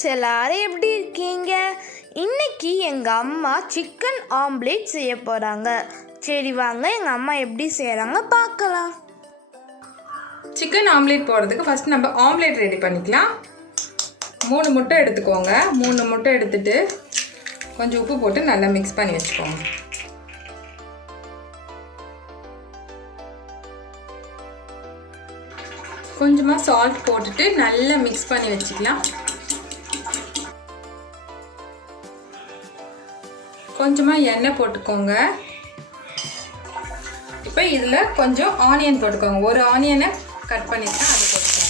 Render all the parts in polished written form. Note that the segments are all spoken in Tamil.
ஃப்ரெண்ட்ஸ், எல்லாரும் எப்படி இருக்கீங்க? இன்னைக்கு எங்கள் அம்மா சிக்கன் ஆம்லேட் செய்ய போகிறாங்க. சரி வாங்க எங்கள் அம்மா எப்படி செய்கிறாங்க பார்க்கலாம். சிக்கன் ஆம்லேட் போடுறதுக்கு ஃபஸ்ட் நம்ம ஆம்லேட் ரெடி பண்ணிக்கலாம். 3 முட்டை எடுத்துக்கோங்க. 3 முட்டை எடுத்துட்டு கொஞ்சம் உப்பு போட்டு நல்லா மிக்ஸ் பண்ணி வச்சுக்கோங்க. கொஞ்சமாக சால்ட் போட்டுட்டு நல்லா மிக்ஸ் பண்ணி வச்சுக்கலாம். கொஞ்சமாக எண்ணெய் போட்டுக்கோங்க. இப்போ இதில் கொஞ்சம் ஆனியன் போட்டுக்கோங்க. ஒரு ஆனியனை கட் பண்ணிட்டு அது போட்டுக்கோங்க.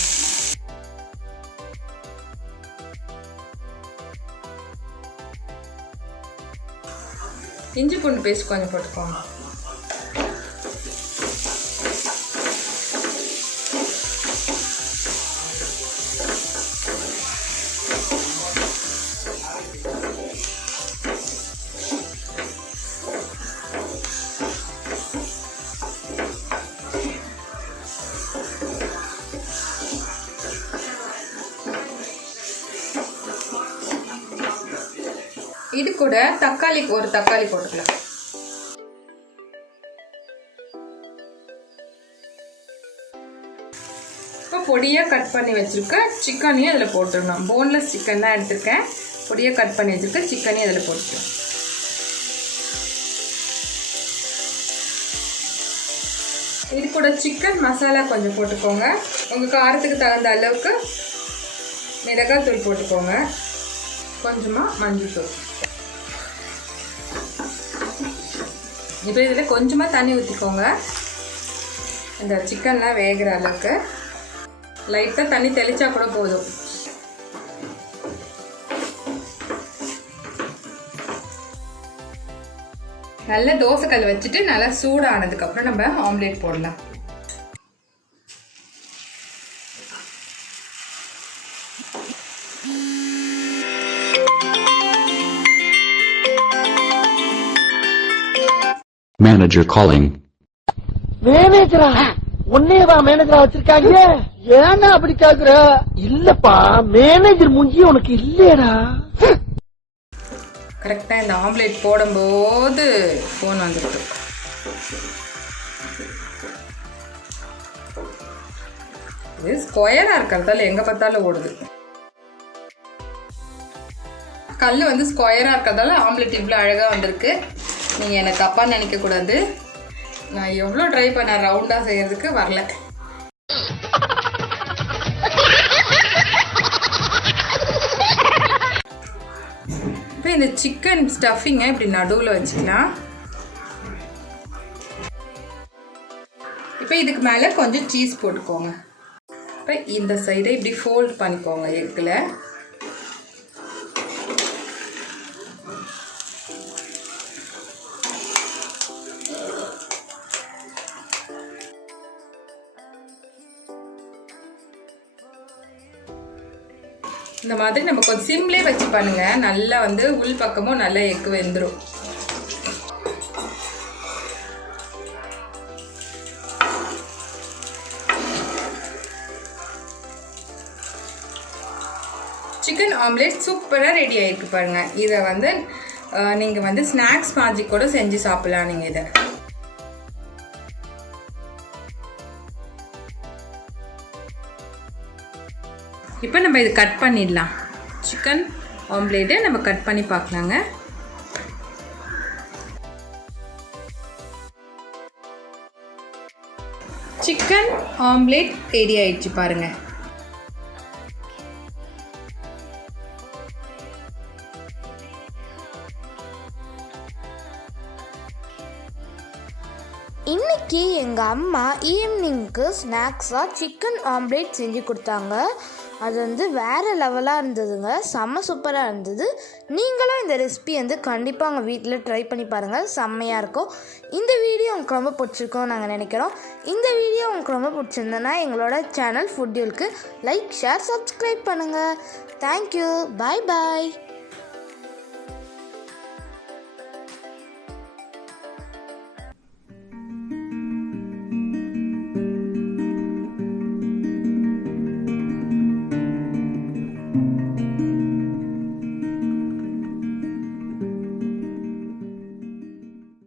இஞ்சி பூண்டு பேஸ்ட் கொஞ்சம் போட்டுக்கோங்க. இது கூட ஒரு தக்காளி போட்டுக்கலாம். இப்போ பொடியாக கட் பண்ணி வச்சிருக்க சிக்கனையும் அதில் போட்டுடணும். போன்லெஸ் சிக்கன் தான் எடுத்திருக்கேன். பொடியாக கட் பண்ணி வச்சிருக்க சிக்கனையும் அதில் போட்டுக்கலாம். இது கூட சிக்கன் மசாலா கொஞ்சம் போட்டுக்கோங்க. உங்கள் காரத்துக்கு தகுந்த அளவுக்கு மிளகாய் தூள் போட்டுக்கோங்க. கொஞ்சமாக மஞ்சள் தூள். இப்போ இதில் கொஞ்சமாக தண்ணி ஊற்றிக்கோங்க. இந்த சிக்கன்லாம் வேகிற அளவுக்கு லைட்டாக தண்ணி தெளித்தா கூட போதும். நல்ல தோசைக்கல் வச்சுட்டு நல்லா சூடானதுக்கப்புறம் நம்ம ஆம்லேட் போடலாம். Manager calling. மேனேஜரா? உன்னையவா மேனேஜரா வச்சிருக்காங்க? ஏன்னா அப்படி கேக்குற? இல்லப்பா, மேனேஜர் மூஞ்சி உனக்கு இல்லையடா. கரெக்டா இந்த ஆம்லேட் போடும்போது போன் வந்துருக்கு. இது ஸ்கொயரா இருக்கிறதால எங்க பார்த்தாலும் ஓடுது. கல் வந்து ஸ்கொயரா இருக்கிறதால ஆம்லேட் இவ்வளோ அழகா வந்திருக்கு. நீங்கள் எனக்கு தப்பா நினைக்க கூடாது. நான் எவ்வளோ ட்ரை பண்ண ரவுண்டாக செய்யறதுக்கு வரல. இப்போ இந்த சிக்கன் ஸ்டஃபிங்கை இப்படி நடுவில் வச்சுக்கலாம். இப்போ இதுக்கு மேலே கொஞ்சம் சீஸ் போட்டுக்கோங்க. இப்போ இந்த சைடை இப்படி ஃபோல்ட் பண்ணிக்கோங்க எக்கில். இந்த மாதிரி நம்ம கொஞ்சம் சிம்லேயே வச்சு பண்ணுங்க. நல்லா வந்து உள் பக்கமும் நல்லா எக்கு வெந்துடும். சிக்கன் ஆம்லேட் சூப்பராக ரெடி ஆகிருக்கு பாருங்க. இதை வந்து நீங்கள் வந்து ஸ்நாக்ஸ் மாதிரி கூட செஞ்சு சாப்பிடலாம். நீங்கள் இதை இப்போ நம்ம இது கட் பண்ணிடலாம். சிக்கன் ஆம்லேட்டை நம்ம கட் பண்ணி பார்க்கலாங்க. சிக்கன் ஆம்லேட் ரெடி ஆயிடுச்சு பாருங்க. இன்னைக்கு எங்கள் அம்மா ஈவினிங்க்கு ஸ்நாக்ஸாக சிக்கன் ஆம்லேட் செஞ்சு கொடுத்தாங்க. அது வந்து வேறு லெவலாக இருந்ததுங்க. செம்ம சூப்பராக இருந்தது. நீங்களும் இந்த ரெசிபி வந்து கண்டிப்பாக உங்கள் வீட்டில் ட்ரை பண்ணி பாருங்கள். செம்மையாக இருக்கும். இந்த வீடியோ உங்களுக்கு ரொம்ப பிடிச்சிருக்கோம் நாங்கள் நினைக்கிறோம். இந்த வீடியோ உங்களுக்கு ரொம்ப பிடிச்சிருந்ததுன்னா எங்களோட சேனல் ஃபுட்யூலுக்கு லைக், ஷேர், சப்ஸ்கிரைப் பண்ணுங்கள். தேங்க்யூ. பாய் பாய்.